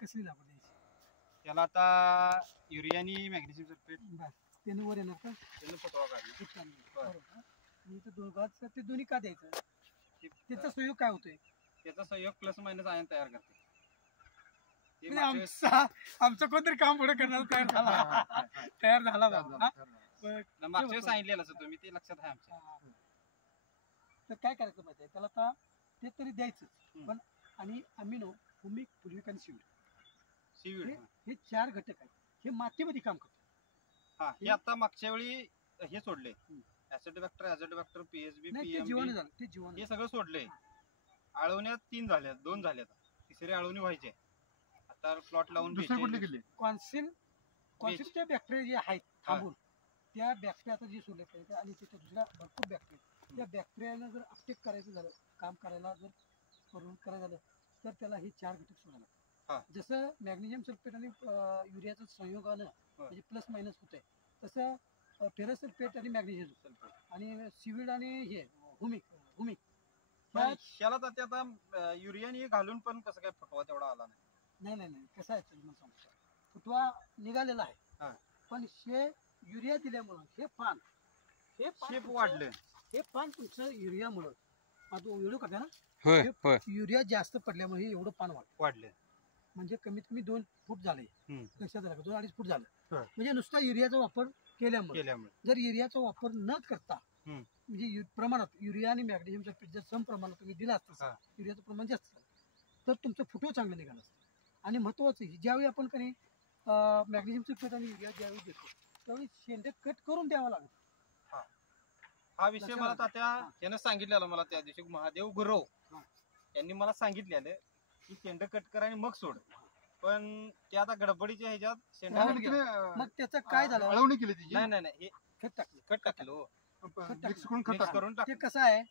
कसली लागवड द्यायची? त्याला आता युरिया आणि मॅग्नेशियम सल्फेट बस त्याने वर येणार का? त्यानं फुटवा काढला. बरोबर. आणि ते दोघांचं ते दोन्ही का द्यायचं? त्याचा ते- संयोग काय होतोय? त्याचा सहयोग प्लस मायनस आयन तयार करते. ते म्हणजे मागच्या वेळेस- आमचं कोणतरी काम पुढे करणार तयार झाला बाबा. हा? बरं. मागच्या वेळेस सांगितलेलं असं तुम्ही ते लक्षात आहे आमच्या. तर काय करायचं माहिती आहे त्याला आता ते तरी द्यायचं हम्म. पण आणि अमिनो हुमिक फुलविक आणि सीड सीवीड हे 4 घटक आहेत. हे मातीमध्ये काम करतात. हा हे आता मागच्या वेळी हे सोडले हम्म. ऍझोडबॅक्टर पीएसबी नाही ते पीएमबी जीवाणू झालं ते जीवाणू हे सगळं सोडले. आळवण्यात 3 झाल्या 2 झाल्या तिसरी आळवणी व्हायची आता प्लॉट लावून कॉन्सिलच्या बॅक्टेरिया जे आहेत थांबून त्या बॅक्टेरिया आता जे सोडले पाहिजे आणि त्याच्या दुसऱ्या भरपूर बॅक्टेरिया त्या बॅक्टेरियाला जर अपटेक करायचं झालं काम करायला जर करून करायचं झालं तर त्याला हे 4 घटक सोडायला लागतात. जसं मॅग्नेशियम सल्फेट आणि युरियाचं संयोगानं म्हणजे प्लस मायनस होत आहे तसं फेरस सल्फेट आणि मॅग्नेशियम सल्फेट आणि सीवीड आणि हे हुमिक त्याला तर ते आता युरियाने घालून पण कसं काय फुटवा तेवढा आला नाही कसं आहे तुम्हाला सांगतो फुटवा निघालेला हा. आहे पण हे युरिया दिल्यामुळं हे पान शेप वाढलं. हे पान तुमचं युरियामुळं आता एवढं करता ना होय हे होय युरिया जास्त पडल्यामुळे हे एवढं पान वाढलं म्हणजे कमीत कमी 2 फूट झाले. हम्म. लक्षात आलं का 2-2.5 फूट झालं. होय. म्हणजे नुसता युरियाचा वापर केल्यामुळे जर युरियाचा वापर न करता हम्म. म्हणजे प्रमाणात युरिया आणि मॅग्नेशियम सल्फेट जर सम प्रमाणात तुम्ही दिला असतं हा. युरियाचं प्रमाण जास्त झालं तर तुमचं फुटवा चांगलं निघालं असतं. आणि महत्वाचं ज्यावेळी आपण काही मॅग्नेशियम सल्फेट आणि युरिया ज्यावेळी देतो त्यावेळी शेंडे कट करून द्यावा लागतो. हा विषय मला तात्या हा. त्यानं सांगितलेला मला त्या दिवशी महादेव गुरव हा. यांनी मला सांगितलेलं की शेंड कट कर आणि मग सोड पण ते आता गडबडीच्या ह्याच्यात शेंड राहून गेलं. मग त्याचं काय झालं अळवणी केली तिची नाही हे खत टाकलं कट टाकलं हो. मिक्स करून खत मिक्स टाकलं. करून ते टाकलं कसं आहे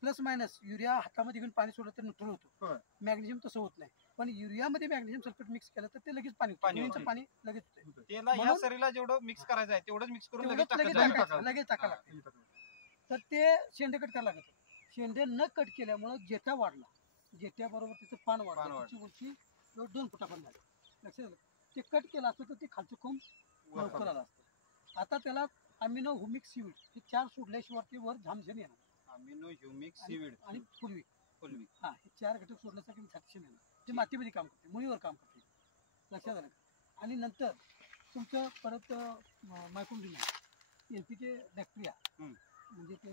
प्लस मायनस युरिया हातामध्ये घेऊन पाणी सोडलं तर न्यूट्रल होतो. होय. मॅग्नेशियम तसं होत नाही पण युरियामध्ये मॅग्नेशियम सल्फेट मिक्स केलं तर ते लगेच पाणी पाणी होतं. होतं. पाणी लगेच होतं. त्याला या म्हणून- सरीला जेवढं मिक्स करायचं आहे तेवढंच मिक्स करून लगेच तेवढंच लगेच टाकायचं टाकायचं. टाकायचं, लगेच टाकायला लागतं. तर ते शेंडे कट करायला लागतं. शेंडे न कट केल्यामुळं जेठा वाढला जेठ्याबरोबर त्याचं पान पान वाढलं वाढलं. त्याची उंची 2 फुटापर्यंत झाली. लक्षात आलं? ते कट केलं असतं तर ते खालचं कोंब लवकर आलं असतं. आता त्याला अमिनो हुमिक सीवीड हे 4 सोडल्याशिवाय ते वर झामझम येणार अमिनो ह्युमिक सीवीड आणि फुलवी फुलवी हा हे 4 घटक सोडण्यासाठी झटशन येणार ते मातीमध्ये काम करते मुळीवर काम करते. लक्षात आलं का? आणि नंतर तुमचं परत मायक्रोन्यूट्रिएंट एनपीके बॅक्टेरिया हम्म. म्हणजे ते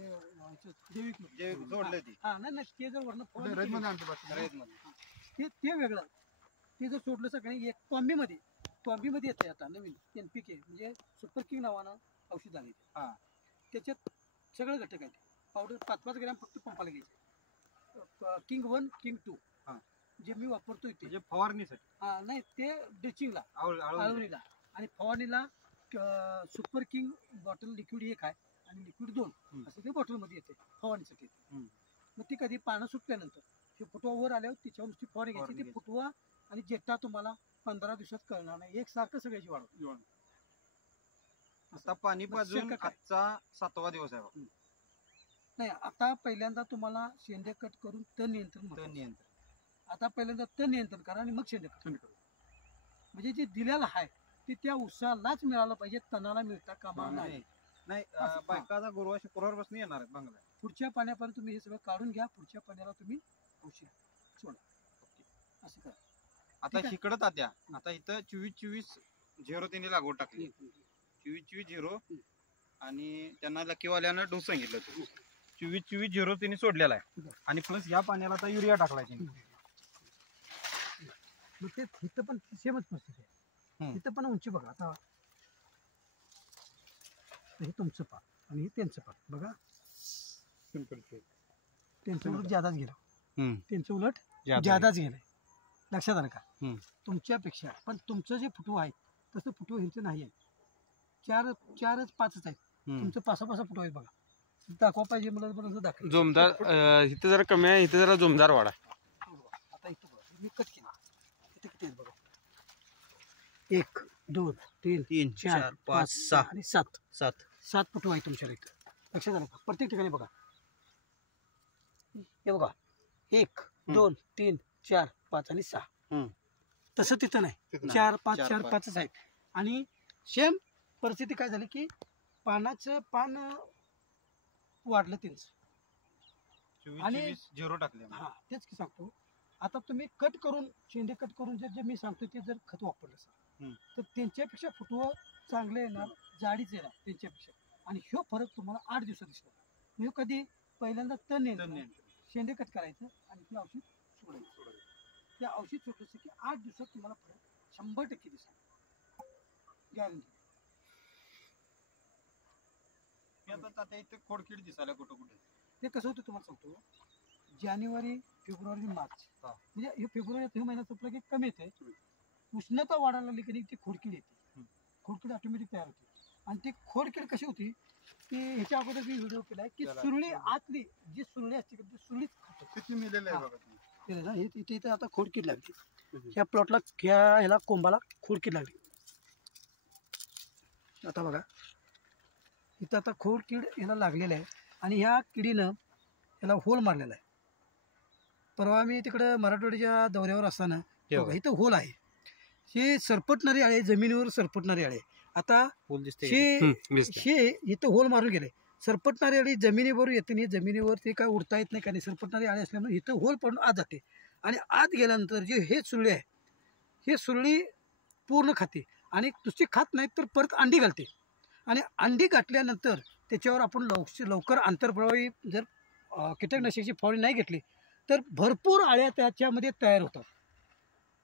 जैविक जे जोडलं ती हा नाही ते जर वरनं फवारणी केली, रजमध्ये आणते बाकी. रयतमध्ये. ते वेगळं ते जर सोडलं सगळं एक टॉम्बीमध्ये येते आता नवीन एनपीके म्हणजे सुपर किंग नावानं औषध आले हा. त्याच्यात सगळं घटक आहे पावडर 5-5 ग्रॅम फक्त पंपाला घ्यायचे किंग 1 किंग 2 हा. जे मी वापरतोय ते म्हणजे फवारणीसाठी हा नाही ते ड्रिचिंगला आळवणी आळवणीला आणि फवारणीला सुपर किंग बॉटल लिक्विड 1 आहे आणि लिक्विड 2 असं ते बॉटलमध्ये येते फवारणीसाठी येते. हम्म. मग ती कधी पानं सुटल्यानंतर हे फुटवा वर आल्यावर तिच्यावर नुसती फवारणी घ्यायची फवारणी ते फुटवा आणि जेट्टा तुम्हाला 15 दिवसात कळणार नाही एकसारखं सगळ्याची वाढ होते. आता पाणी मग पाजून शेणखत आहे. आजचा 7वा दिवस आहे बघा. नाही आता पहिल्यांदा तुम्हाला शेंडे कट करून तण नियंत्रण तण महत्त्वाचं. नियंत्रण आता पहिल्यांदा तण नियंत्रण करा आणि मग शेंडे कट करा. म्हणजे जे दिलेलं आहे ते त्या उसालाच मिळालं पाहिजे तणाला मिळता कामा नाही. नाही असं, बायका आता गुरुवार शुक्रवारपासून येणार आहेत बंगला. पुढच्या पाण्यापर्यंत तुम्ही हे सगळं काढून घ्या पुढच्या पाण्याला तुम्ही औषध सोडा असं करा. आता ठीक आहे. शिकडत आत्या आता इथं 24-24-0 त्यांनी लागवड टाकली 24-24-0 आणि त्यांना लकीवाल्यानं डोस सांगितलं 24-24-0 त्यांनी सोडलेला आहे आणि प्लस या पाण्याला आता युरिया टाकलाय त्यांनी. मग ते इथं पण सेमच परिस्थिती आहे. इथं पण उंची बघा आता हे तुमचं पाक आणि हे त्यांचं पाक बघा त्यांचं उलट जादाच गेलं त्यांचं उलट जादाच गेलंय. लक्षात आलं का? तुमच्यापेक्षा पण तुमचं जे फुटवं आहे तसं फुटवं ह्यांचं नाही आहे. 4-5 आहेत तुमचं 5-5 फुटवं आहेत बघा. दाखवा पाहिजे मला बरं दाखव. जोमदार इथं जरा कमी आहे इथं जरा जोमदार वाढ आहे. आता इथं बघा मी कट केला इथं किती आहेत बघा 1 2 3 4 5 6 आणि 7 फुटवं आहे तुमच्या इथं. लक्षात आलं का? प्रत्येक ठिकाणी बघा हे बघा 1 2 3 4 5 आणि 6 तसं तिथं नाही, नाही. 4-5 4-5 4-5च आहेत. आणि सेम परिस्थिती काय झाली की पानाचं पान वाढलं त्यांचं. 24-24-0 टाकले हा तेच की सांगतो. आता तुम्ही कट करून शेंडे कट करून जे जे मी सांगतो ते जर खत वापरलं हम्म. सर तर त्यांच्यापेक्षा फुटवं चांगलं येणार, जाडीच येणार त्यांच्यापेक्षा. आणि ह्यो फरक तुम्हाला 8 दिवसात दिसणार. म्हणजे कधी पहिल्यांदा तण येणार, शेंडे कट करायचं आणि ते औषध सोडायचं. त्या औषध सोडलं की 8 दिवसात तुम्हाला फरक 100% दिसणार, गॅरंटी. आता इथे खोडकीड दिसायला कुठं कुठे. ते कसं होतं तुम्हाला सांगतो. जानेवारी फेब्रुवारी मार्च हा. म्हणजे हे फेब्रुवारी हे महिना संपला की कमी येते. उष्णता वाढायला लागली की ती खोडकीड येते. खोडकीड ऑटोमॅटिक तयार होते. आणि ती खोडकीड कशी होती की ह्याच्या अगोदर मी व्हिडिओ केलाय की सुरळी आतली जी सुरळी असते ती सुरळीच खातो. किती मिळालेलं आहे बघा तुम्ही. केलं ना हे इथे आता खोडकीड लागली. ह्या प्लॉटला ह्याला कोंबाला खोडकीड लागली. आता बघा इथं आता खोडकीड ह्याला लागलेलं आहे आणि ह्या किडीनं ह्याला होल मारलेला आहे. परवा मी तिकडं मराठवाड्याच्या दौऱ्यावर असताना बघा, इथं होल आहे. हे सरपटणारी आळे, जमिनीवर सरपटणारी आळे. आता हे इथं होल मारून गेले. सरपटणारी आळी जमिनीवर येते नाही, जमिनीवर ते काय उडता येत नाही का नाही. सरपटणारी आळे असल्यामुळे इथं होल पडून आत जाते आणि आत गेल्यानंतर जे हे सुरळी आहे हे सुरळी पूर्ण खाते आणि नुसती खात नाही तर परत अंडी घालते. आणि अंडी घातल्यानंतर त्याच्यावर आपण लवकर आंतरप्रवाही जर कीटकनाशकाची फवारणी नाही घेतली तर भरपूर आळ्या त्याच्यामध्ये तयार होतात.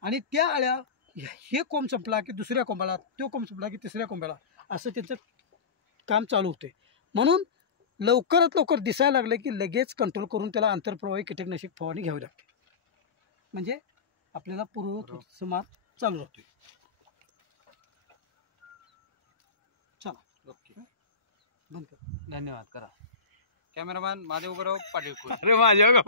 आणि त्या आळ्या हे कोंब संपला की दुसऱ्या कोंबाला, तो कोंब संपला की तिसऱ्या कोंबाला, असं त्यांचं काम चालू होते. म्हणून लवकरात लवकर दिसायला लागलं की लगेच कंट्रोल करून त्याला आंतरप्रवाही कीटकनाशक फवारणी घ्यावी लागते. म्हणजे आपल्याला पूर्वसमार चालू राहतोय. चला ओके, बंद कर. धन्यवाद करा. कॅमेरामॅन महादेव बरोबर पाटील. अरे माझ्या का